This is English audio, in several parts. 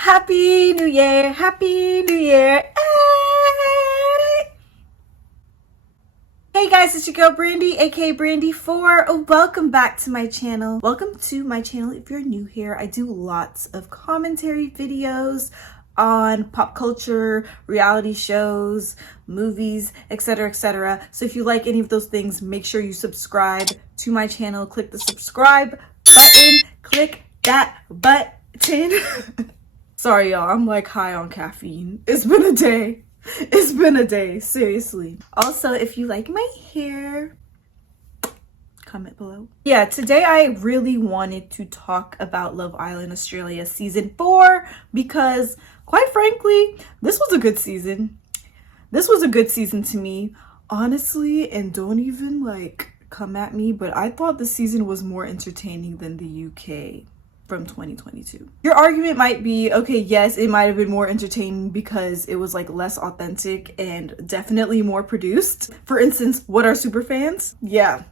Happy New Year! Happy New Year! Hey guys, it's your girl Brandi, aka Brandi Forr. Welcome back to my channel. Welcome to my channel if you're new here. I do lots of commentary videos on pop culture, reality shows, movies, etc, etc. So if you like any of those things, make sure you subscribe to my channel. Click the subscribe button. Click that button. Sorry y'all, I'm like high on caffeine. It's been a day. It's been a day, seriously. Also, if you like my hair, comment below. Yeah, today I really wanted to talk about Love Island Australia season 4 because quite frankly, this was a good season. This was a good season to me, honestly, and don't even like come at me, but I thought the season was more entertaining than the UK from 2022. Your argument might be, okay, yes, it might have been more entertaining because it was like less authentic and definitely more produced. For instance, what are superfans? Yeah,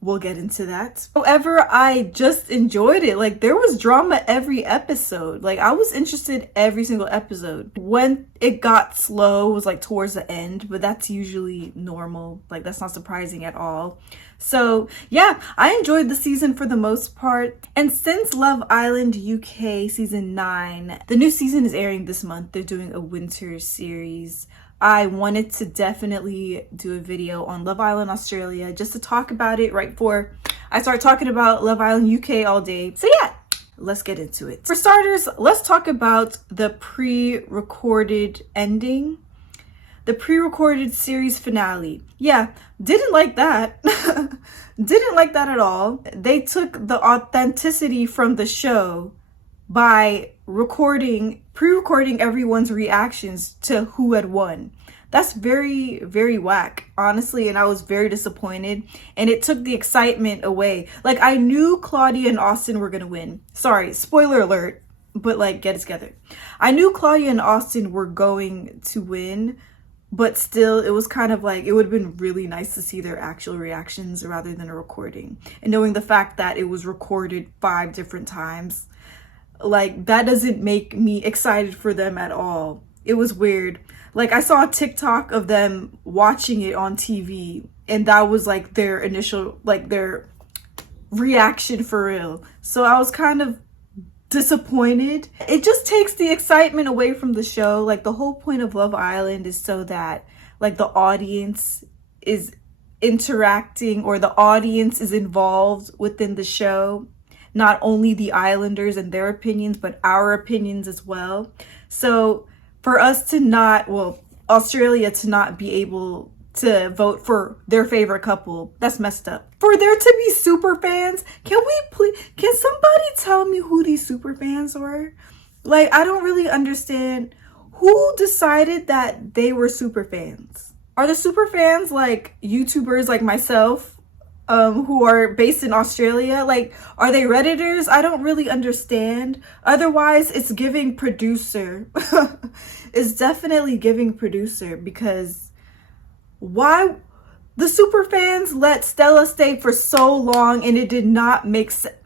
we'll get into that. However, I just enjoyed it. Like, there was drama every episode. Like, I was interested every single episode. When it got slow was like towards the end, but that's usually normal. Like, that's not surprising at all. So yeah, I enjoyed the season for the most part. And since Love Island UK season 9, the new season is airing this month. They're doing a winter series. I wanted to definitely do a video on Love Island Australia just to talk about it right before I start talking about Love Island UK all day. So yeah, let's get into it. For starters, let's talk about the pre-recorded ending. The pre-recorded series finale. Yeah, didn't like that. Didn't like that at all. They took the authenticity from the show by pre-recording everyone's reactions to who had won. That's very, very whack, honestly, and I was very disappointed, and it took the excitement away. Like, I knew Claudia and Austin were gonna win. Sorry, spoiler alert, but like, get it together. I knew Claudia and Austin were going to win, but still, it was kind of like, it would have been really nice to see their actual reactions rather than a recording. And knowing the fact that it was recorded 5 different times, like, that doesn't make me excited for them at all. It was weird. Like, I saw a TikTok of them watching it on TV, and that was like their initial, like their reaction for real. So I was kind of disappointed. It just takes the excitement away from the show. Like, the whole point of Love Island is so that like the audience is interacting, or the audience is involved within the show, not only the islanders and their opinions, but our opinions as well. So for us to not, well, Australia to not be able to vote for their favorite couple, that's messed up. For there to be super fans, can somebody tell me who these super fans were? Like, I don't really understand who decided that they were super fans. Are the super fans like YouTubers like myself, who are based in Australia? Like, are they Redditors? I don't really understand. Otherwise, it's giving producer. It's definitely giving producer, because why the super fans let Stella stay for so long and it did not make sense.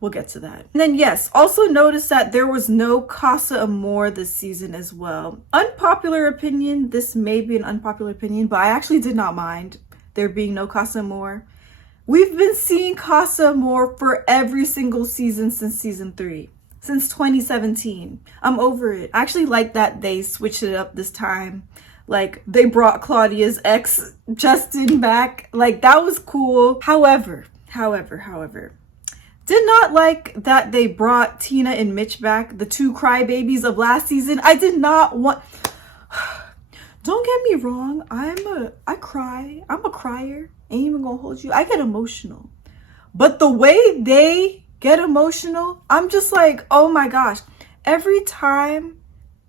We'll get to that. And then yes, also notice that there was no Casa Amor this season as well. Unpopular opinion, this may be an unpopular opinion, but I actually did not mind there being no Casa Amor. We've been seeing Casa Amor for every single season since season 3. Since 2017. I'm over it. I actually like that they switched it up this time. Like, they brought Claudia's ex, Justin, back. Like, that was cool. However, did not like that they brought Tina and Mitch back, the 2 crybabies of last season. I did not want... Don't get me wrong. I cry. I'm a crier. Ain't even gonna hold you. I get emotional. But the way they get emotional, I'm just like, oh my gosh. Every time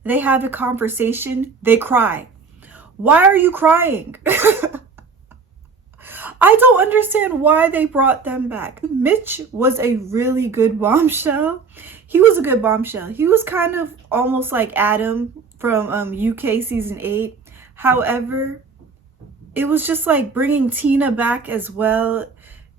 they have a conversation, they cry. Why are you crying? I don't understand why they brought them back. Mitch was a really good bombshell. He was a good bombshell. He was kind of almost like Adam from UK season 8. However, it was just like bringing Tina back as well.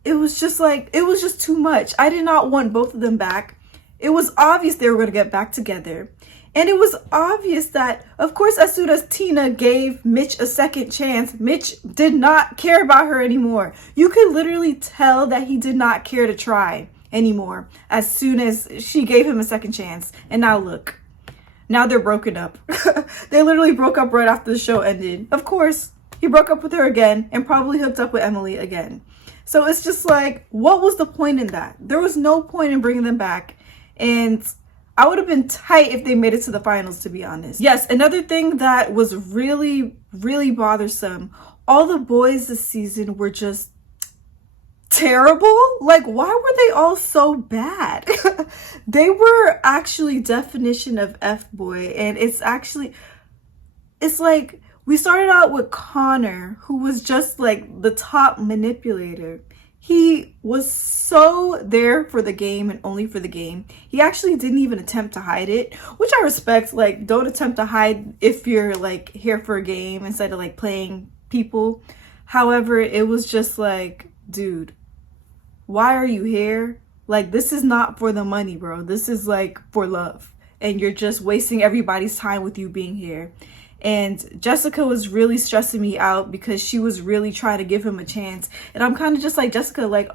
It was just like, it was just too much. I did not want both of them back. It was obvious they were going to get back together. And it was obvious that, of course, as soon as Tina gave Mitch a second chance, Mitch did not care about her anymore. You could literally tell that he did not care to try anymore as soon as she gave him a second chance. And now look, now they're broken up. They literally broke up right after the show ended. Of course, he broke up with her again and probably hooked up with Emily again. So it's just like, what was the point in that? There was no point in bringing them back. And I would have been tight if they made it to the finals, to be honest. Yes, another thing that was really, really bothersome. All the boys this season were just terrible. Like, why were they all so bad? They were actually definition of F-boy. And it's like, we started out with Connor, who was just like the top manipulator. He was so there for the game and only for the game. He actually didn't even attempt to hide it, which I respect. Like, don't attempt to hide if you're like here for a game instead of like playing people. However, it was just like, dude, why are you here? Like, this is not for the money, bro. This is like for love. And you're just wasting everybody's time with you being here. And Jessica was really stressing me out because she was really trying to give him a chance. And I'm kind of just like, Jessica, like,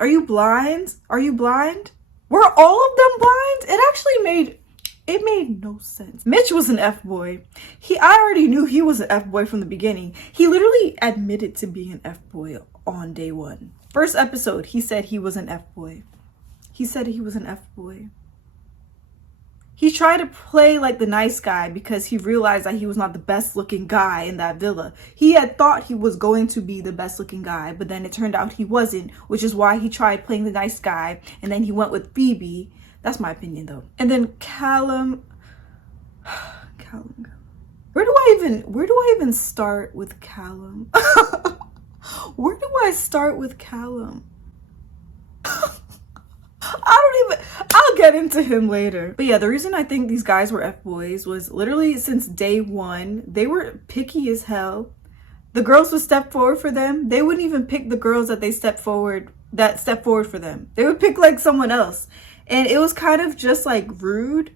are you blind? Are you blind? Were all of them blind? It made no sense. Mitch was an F-boy. I already knew he was an F-boy from the beginning. He literally admitted to being an F-boy on day one. First episode, he said he was an F-boy. He said he was an F-boy. He tried to play like the nice guy because he realized that he was not the best looking guy in that villa. He had thought he was going to be the best looking guy, but then it turned out he wasn't, which is why he tried playing the nice guy. And then he went with Phoebe. That's my opinion though. And then Callum. Where do I even start with Callum? Where do I start with Callum? I'll get into him later. But yeah, the reason I think these guys were F-boys was literally since day one, they were picky as hell. The girls would step forward for them. They wouldn't even pick the girls that step forward for them. They would pick like someone else. And it was kind of just like rude.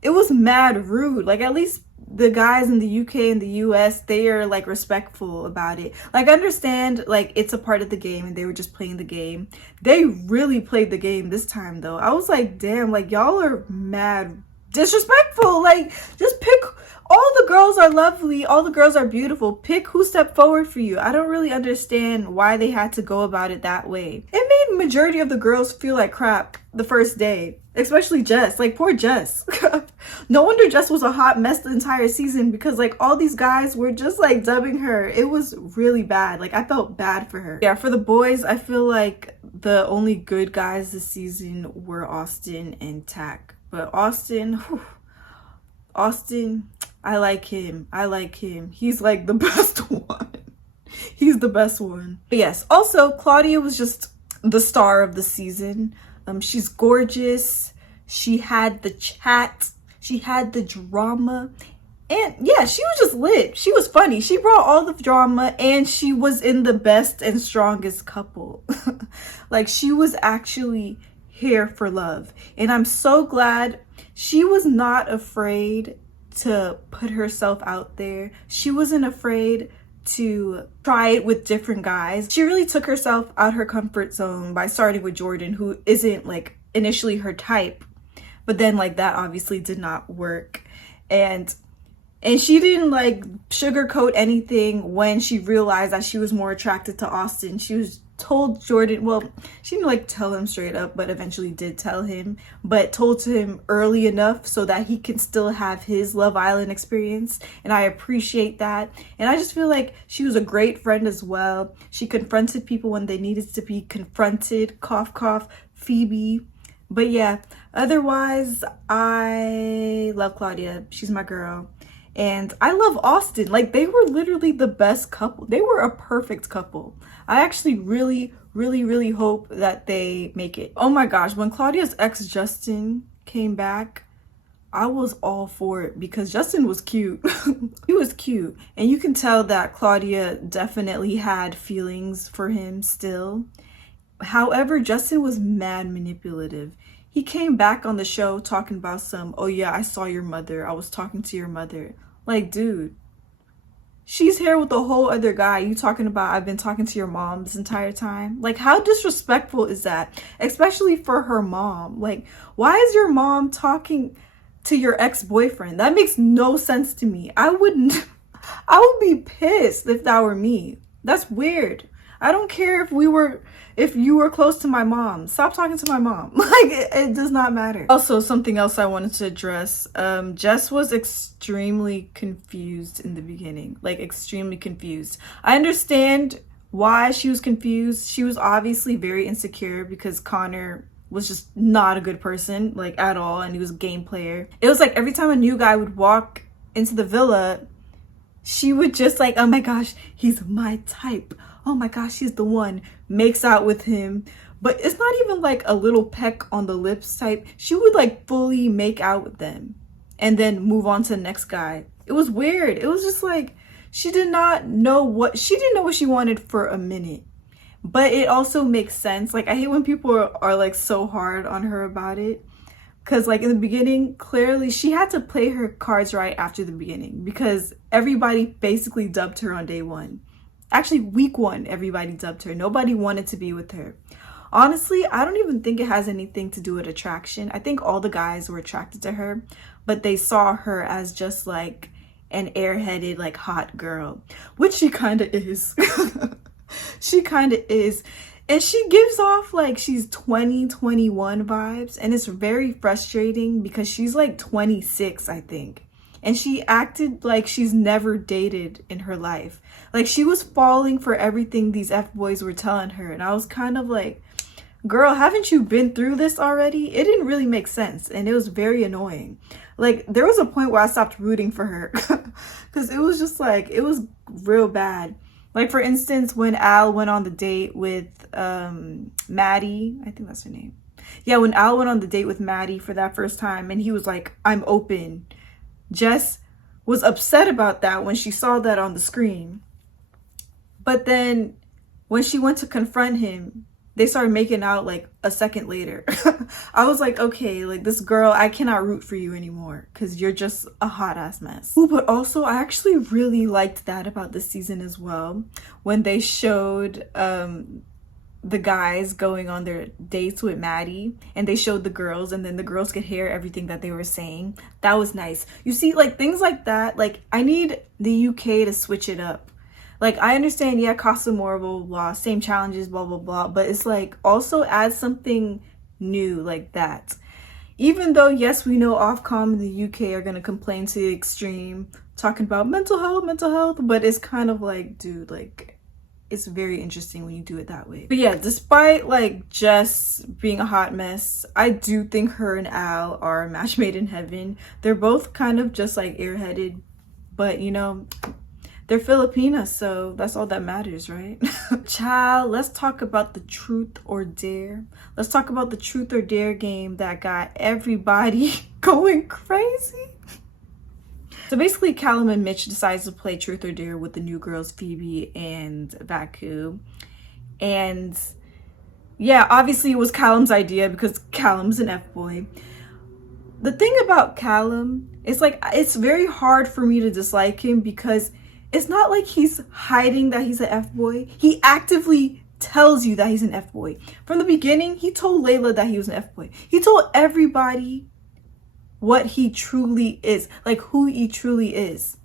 It was mad rude. Like, at least the guys in the UK and the US, they are like respectful about it. Like, I understand like it's a part of the game and they were just playing the game. They really played the game this time though. I was like, damn, like y'all are mad disrespectful. Like, just pick. All the girls are lovely, all the girls are beautiful. Pick who stepped forward for you. I don't really understand why they had to go about it that way. It made majority of the girls feel like crap the first day, especially Jess. Like, poor Jess. No wonder Jess was a hot mess the entire season, because like all these guys were just like dubbing her. It was really bad. Like, I felt bad for her. Yeah, for the boys, I feel like the only good guys this season were Austin and Tak. But Austin, I like him. He's like the best one. He's the best one. But yes, also Claudia was just the star of the season. She's gorgeous. She had the chat. She had the drama. And yeah, she was just lit. She was funny. She brought all the drama, and she was in the best and strongest couple. Like, she was actually here for love. And I'm so glad she was not afraid to put herself out there. She wasn't afraid to try it with different guys. She really took herself out her comfort zone by starting with Jordan, who isn't like initially her type, but then like that obviously did not work. And she didn't like sugarcoat anything when she realized that she was more attracted to Austin. She was told Jordan, well, she didn't like tell him straight up, but eventually did tell him, but told to him early enough so that he can still have his Love Island experience. And I appreciate that. And I just feel like she was a great friend as well. She confronted people when they needed to be confronted. Cough, cough, Phoebe. But yeah, otherwise, I love Claudia. She's my girl. And I love Austin. Like, they were literally the best couple. They were a perfect couple. I actually really hope that they make it. Oh my gosh, when Claudia's ex Justin came back, I was all for it because Justin was cute. He was cute. And you can tell that Claudia definitely had feelings for him still. However, Justin was mad manipulative. He came back on the show talking about some, oh yeah, I saw your mother. I was talking to your mother. Like, dude, she's here with a whole other guy. You talking about, I've been talking to your mom this entire time? Like, how disrespectful is that? Especially for her mom. Like, why is your mom talking to your ex-boyfriend? That makes no sense to me. I would be pissed if that were me. That's weird. I don't care if you were close to my mom. Stop talking to my mom. Like, it does not matter. Also, something else I wanted to address. Jess was extremely confused in the beginning. Like, extremely confused. I understand why she was confused. She was obviously very insecure because Connor was just not a good person, like, at all, and he was a game player. It was like every time a new guy would walk into the villa, she would just like, oh my gosh, he's my type. Oh my gosh, he's the one. Makes out with him. But it's not even like a little peck on the lips type. She would like fully make out with them and then move on to the next guy. It was weird. It was just like she didn't know what she wanted for a minute. But it also makes sense. Like, I hate when people are like so hard on her about it. Because like in the beginning, clearly she had to play her cards right after the beginning because everybody basically dubbed her on day one. Actually, week one, everybody dubbed her. Nobody wanted to be with her. Honestly, I don't even think it has anything to do with attraction. I think all the guys were attracted to her, but they saw her as just like an airheaded, like hot girl, which she kind of is. She kind of is. And she gives off like she's 20, 21 vibes. And it's very frustrating because she's like 26, I think. And she acted like she's never dated in her life. Like, she was falling for everything these F-boys were telling her. And I was kind of like, girl, haven't you been through this already? It didn't really make sense. And it was very annoying. Like, there was a point where I stopped rooting for her. Because it was just like, it was real bad. Like, for instance, when Al went on the date with Maddie. I think that's her name. Yeah, when Al went on the date with Maddie for that first time. And he was like, I'm open. Jess was upset about that when she saw that on the screen. But then when she went to confront him, they started making out like a second later. I was like, okay, like this girl, I cannot root for you anymore because you're just a hot ass mess. Ooh, but also I actually really liked that about this season as well. When they showed the guys going on their dates with Maddie and they showed the girls and then the girls could hear everything that they were saying. That was nice. You see, like things like that, like I need the UK to switch it up. Like, I understand, yeah, costs more, blah, blah, blah, same challenges, blah, blah, blah. But it's like, also add something new like that. Even though, yes, we know Ofcom in the UK are going to complain to the extreme, talking about mental health. But it's kind of like, dude, like, it's very interesting when you do it that way. But yeah, despite, like, Jess being a hot mess, I do think her and Al are a match made in heaven. They're both kind of just, like, airheaded. But, you know, they're Filipina, so that's all that matters, right? Child, let's talk about the truth or dare. Let's talk about the truth or dare game that got everybody going crazy. So basically, Callum and Mitch decides to play truth or dare with the new girls, Phoebe and Vacu. And yeah, obviously it was Callum's idea because Callum's an F-boy. The thing about Callum is like, it's very hard for me to dislike him because it's not like he's hiding that he's an F-boy. He actively tells you that he's an F-boy. From the beginning, he told Layla that he was an F-boy. He told everybody what he truly is, like who he truly is.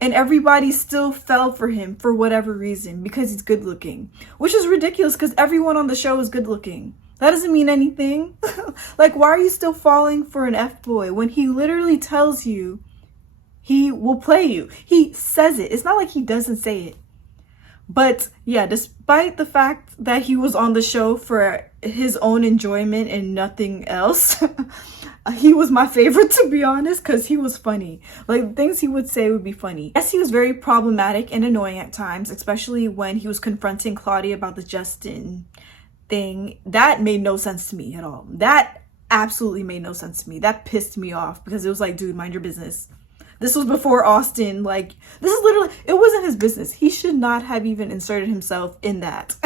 And everybody still fell for him for whatever reason because he's good looking, which is ridiculous because everyone on the show is good looking. That doesn't mean anything. Like, why are you still falling for an F-boy when he literally tells you he will play you? He says it. It's not like he doesn't say it. But yeah, despite the fact that he was on the show for his own enjoyment and nothing else, he was my favorite, to be honest, because he was funny. Like, things he would say would be funny. Yes, he was very problematic and annoying at times, especially when he was confronting Claudia about the Justin thing. That made no sense to me at all. That absolutely made no sense to me. That pissed me off because it was like, dude, mind your business. This was before Austin. Like, this is literally, it wasn't his business. He should not have even inserted himself in that.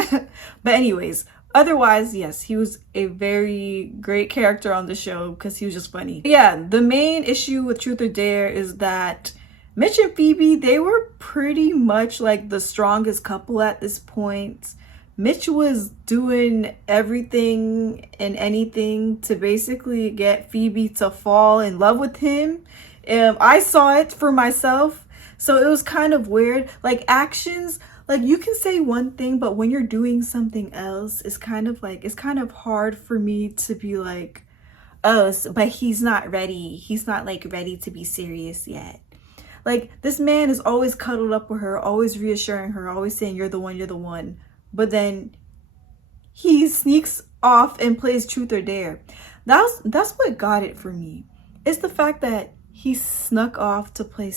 But anyways, Otherwise, yes, he was a very great character on the show because he was just funny. Yeah, the main issue with Truth or Dare is that Mitch and Phoebe, they were pretty much like the strongest couple at this point. Mitch was doing everything and anything to basically get Phoebe to fall in love with him. I saw it for myself, so it was kind of weird. Like, actions, like, you can say one thing, but when you're doing something else, it's kind of hard for me to be like, oh, but he's not ready. He's not like ready to be serious yet. Like, this man is always cuddled up with her, always reassuring her, always saying, you're the one, you're the one. But then he sneaks off and plays Truth or Dare. That's what got it for me. It's the fact that he snuck off to play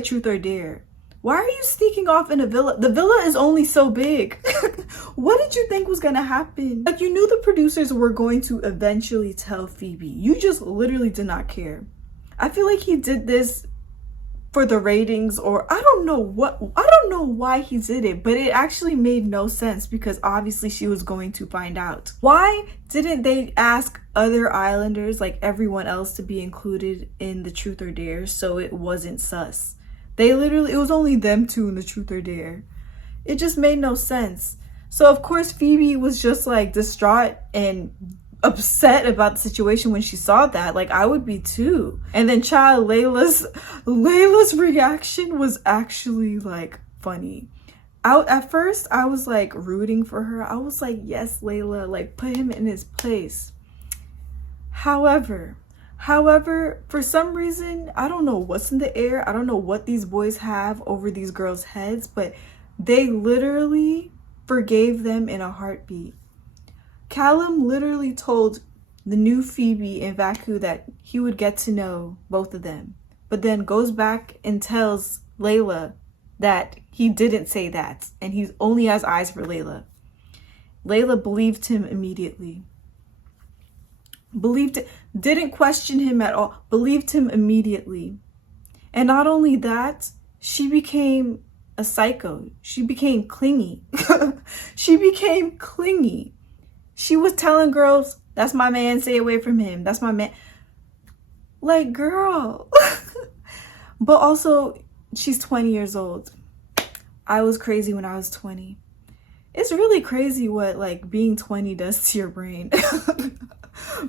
Truth or Dare. Why are you sneaking off in a villa? The villa is only so big. What did you think was gonna happen? Like, you knew the producers were going to eventually tell Phoebe. You just literally did not care. I feel like he did this for the ratings, or I don't know why he did it, but it actually made no sense because obviously she was going to find out. Why didn't they ask other islanders, like everyone else, to be included in the Truth or Dare so it wasn't sus? It was only them two in the Truth or Dare. It just made no sense. So of course Phoebe was just like distraught and upset about the situation when she saw that. Like, I would be too. And then child, Layla's reaction was actually like funny. At first I was like rooting for her. I was like, yes, Layla, like, put him in his place. However, for some reason, I don't know what's in the air. I don't know what these boys have over these girls' heads, but they literally forgave them in a heartbeat. Callum literally told the new Phoebe and Vacu that he would get to know both of them, but then goes back and tells Layla that he didn't say that and he only has eyes for Layla. Layla believed him immediately. Didn't question him at all, believed him immediately. And not only that, she became a psycho. She became clingy. She was telling girls, that's my man, stay away from him. That's my man. Like, girl. But also, she's 20 years old. I was crazy when I was 20. It's really crazy what, like, being 20 does to your brain.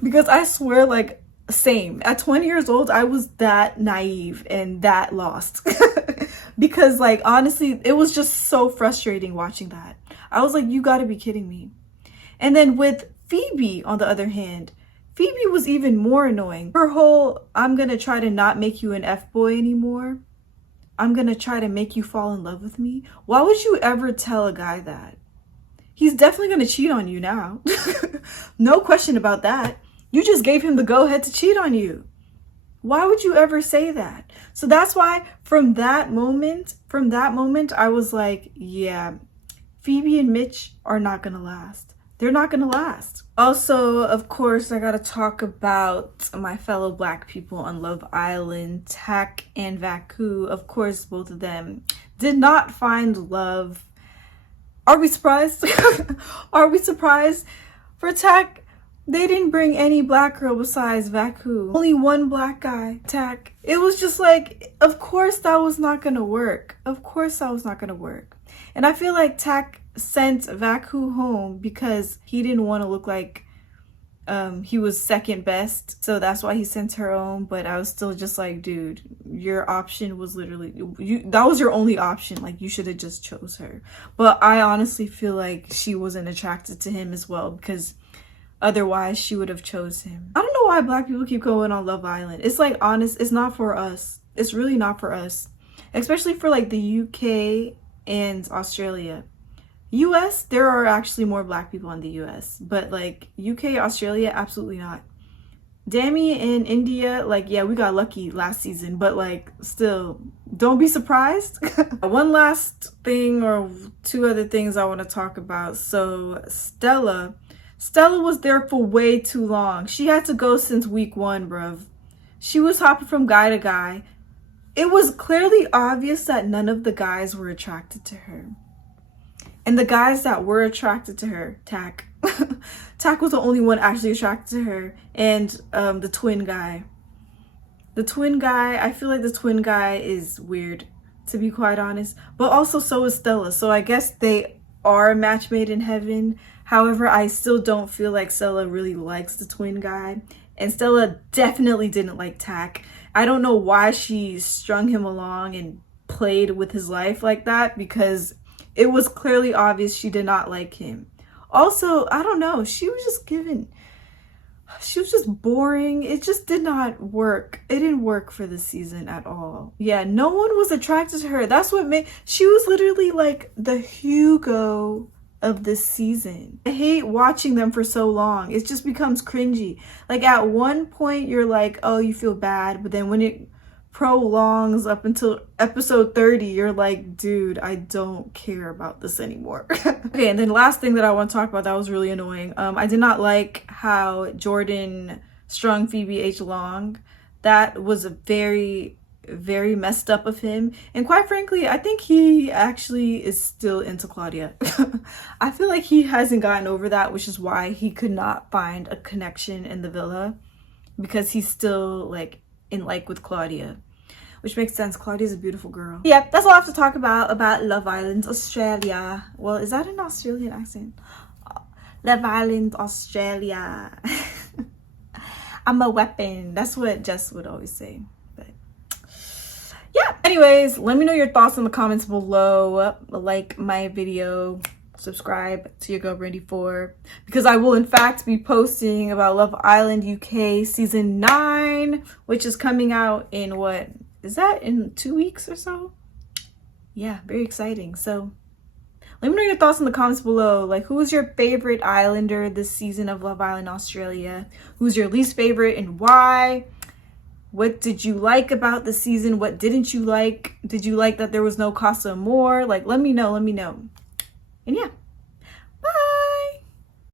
Because I swear, like, same. At 20 years old, I was that naive and that lost. Because, like, honestly, it was just so frustrating watching that. I was like, you gotta be kidding me. And then with Phoebe, on the other hand, Phoebe was even more annoying. Her whole, I'm gonna try to not make you an F-boy anymore. I'm gonna try to make you fall in love with me. Why would you ever tell a guy that? He's definitely gonna cheat on you now. No question about that. You just gave him the go-ahead to cheat on you. Why would you ever say that? So that's why from that moment, I was like, yeah, Phoebe and Mitch are not gonna last. They're not gonna last. Also, of course, I gotta talk about my fellow Black people on Love Island, Tak and Vacu. Of course, both of them did not find love. Are we surprised? Are we surprised? For Tak, they didn't bring any Black girl besides Vacu. Only one Black guy, Tak. It was just like, of course that was not gonna work. Of course that was not gonna work. And I feel like Tak sent Vacu home because he didn't want to look like he was second best, so that's why he sent her home. But I was still just like, dude, your option was literally that was your only option. Like, you should have just chose her. But I honestly feel like she wasn't attracted to him as well, because otherwise she would have chose him. I don't know why Black people keep going on Love Island. It's like, honest, it's not for us. It's really not for us, especially for like the UK and Australia. US, there are actually more Black people in the US, but like UK, Australia, absolutely not. Dami in India, like, yeah, we got lucky last season, but like, still, don't be surprised. One last thing, or two other things I want to talk about. So Stella was there for way too long. She had to go since week 1, bruv. She was hopping from guy to guy. It was clearly obvious that none of the guys were attracted to her. And the guys that were attracted to her, Tak was the only one actually attracted to her. And the twin guy, I feel like the twin guy is weird, to be quite honest. But also so is Stella, so I guess they are a match made in heaven. However, I still don't feel like Stella really likes the twin guy, and Stella definitely didn't like Tak. I don't know why she strung him along and played with his life like that, because it was clearly obvious she did not like him. Also, I don't know, she was just boring. It just did not work. It didn't work for the season at all. Yeah, no one was attracted to her. That's what made, she was literally like the Hugo of this season. I hate watching them for so long. It just becomes cringy. Like at one point you're like, oh, you feel bad, but then when it prolongs up until episode 30, you're like, dude, I don't care about this anymore. Okay, and then last thing that I want to talk about that was really annoying. I did not like how Jordan strung Phoebe H. Long. That was a very messed up of him, and quite frankly, I think he actually is still into Claudia. I feel like he hasn't gotten over that, which is why he could not find a connection in the villa, because he's still like in like with Claudia, which makes sense. Claudia's a beautiful girl. Yeah, that's all I have to talk about Love Island Australia. Well, is that an Australian accent? Love Island Australia. I'm a weapon. That's what Jess would always say. But yeah, anyways, let me know your thoughts in the comments below. Like my video, subscribe to your girl Brandi Forr, because I will in fact be posting about Love Island UK season 9, which is coming out in, what is that, in 2 weeks or so? Yeah, very exciting. So let me know your thoughts in the comments below. Like, who is your favorite islander this season of Love Island Australia? Who's your least favorite and why? What did you like about the season? What didn't you like? Did you like that there was no Casa Amor? Like, let me know. And yeah.